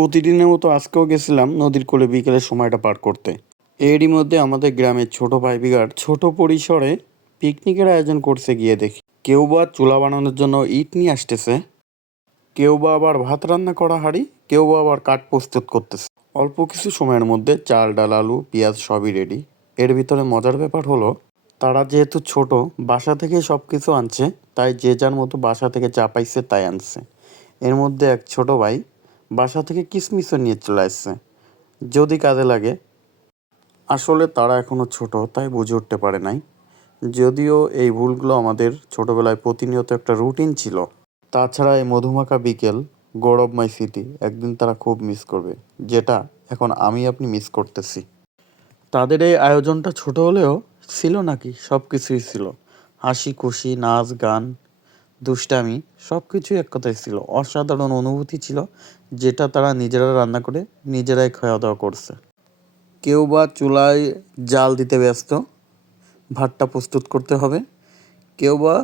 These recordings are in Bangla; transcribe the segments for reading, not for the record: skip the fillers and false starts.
প্রতিদিনের মতো আজকেও গেছিলাম নদীর কোলে বিকেলের সময়টা পার করতে। এরই মধ্যে আমাদের গ্রামের ছোট ভাই বিঘার ছোট পরিসরে পিকনিকের আয়োজন করছে গিয়ে দেখি। কেউ বা চুলা বানানোর জন্য ইট নিয়ে আসতেছে, কেউ বা আবার ভাত রান্না করা হাঁড়ি, কেউ বা আবার কাঠ প্রস্তুত করতেছে। অল্প কিছু সময়ের মধ্যে চাল ডাল আলু পেঁয়াজ সবই রেডি। এর ভিতরে মজার ব্যাপার হলো, তারা যেহেতু ছোট, বাসা থেকে সব কিছু আনছে, তাই যে যার মতো বাসা থেকে যা পাইছে তাই আনছে। এর মধ্যে এক ছোট ভাই বাসা থেকে কিসমিসও নিয়ে চলে আসছে, যদি কাজে লাগে। আসলে তারা এখনো ছোট, তাই বুঝে উঠতে পারে নাই। যদিও এই ভুলগুলো আমাদের ছোটবেলায় প্রতিনিয়ত একটা রুটিন ছিল। তাছাড়া এই মধুমাখা বিকেল, গৌরবময় স্মৃতি একদিন তারা খুব মিস করবে, যেটা এখন আমি আপনি মিস করতেছি। তাদের এই আয়োজনটা ছোট হলেও ছিল নাকি সব কিছুই ছিল। হাসি খুশি নাচ গান দুষ্টামি সব কিছুই এক কথায় ছিল। অসাধারণ অনুভূতি ছিল, যেটা তারা নিজেরা রান্না করে নিজেরাই খাওয়া দাওয়া করছে। কেউ বা চুলায় জাল দিতে ব্যস্ত, ভাতটা প্রস্তুত করতে হবে। কেউ বা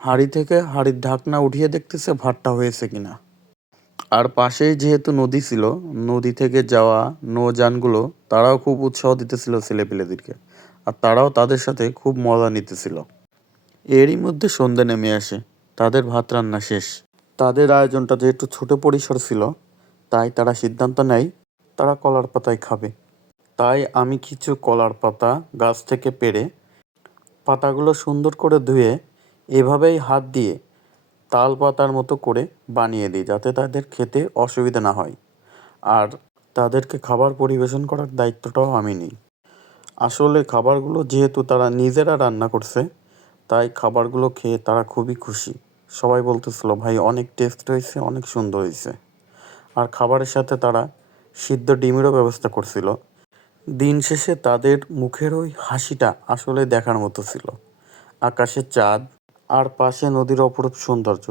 হাঁড়ি থেকে হাঁড়ির ঢাকনা উঠিয়ে দেখতেছে ভাতটা হয়েছে কিনা। আর পাশেই যেহেতু নদী ছিল, নদী থেকে যাওয়া নৌযানগুলো তারাও খুব উৎসাহ দিতেছিল ছেলেপেলেদেরকে, আর তারাও তাদের সাথে খুব মজা নিতেছিল। এরই মধ্যে সন্ধ্যা নেমে আসে, তাদের ভাত রান্না শেষ। তাদের আয়োজনটা যেহেতু ছোট পরিসর ছিল, তাই তারা সিদ্ধান্ত নেয় তারা কলার পাতায় খাবে। তাই আমি কিছু কলার পাতা গাছ থেকে পেড়ে পাতাগুলো সুন্দর করে ধুয়ে এভাবেই হাত দিয়ে তাল পাতার মতো করে বানিয়ে দিই, যাতে তাদের খেতে অসুবিধা না হয়। আর তাদেরকে খাবার পরিবেশন করার দায়িত্বটাও আমি নিই। আসলে খাবারগুলো যেহেতু তারা নিজেরা রান্না করছে, তাই খাবারগুলো খেয়ে তারা খুবই খুশি। সবাই বলতেছিল, ভাই অনেক টেস্ট হয়েছে, অনেক সুন্দর হয়েছে। আর খাবারের সাথে তারা সিদ্ধ ডিমেরও ব্যবস্থা করছিল। দিন শেষে তাদের মুখের ওই হাসিটা আসলে দেখার মতো ছিল। আকাশে চাঁদ আর পাশে নদীর অপরূপ সৌন্দর্য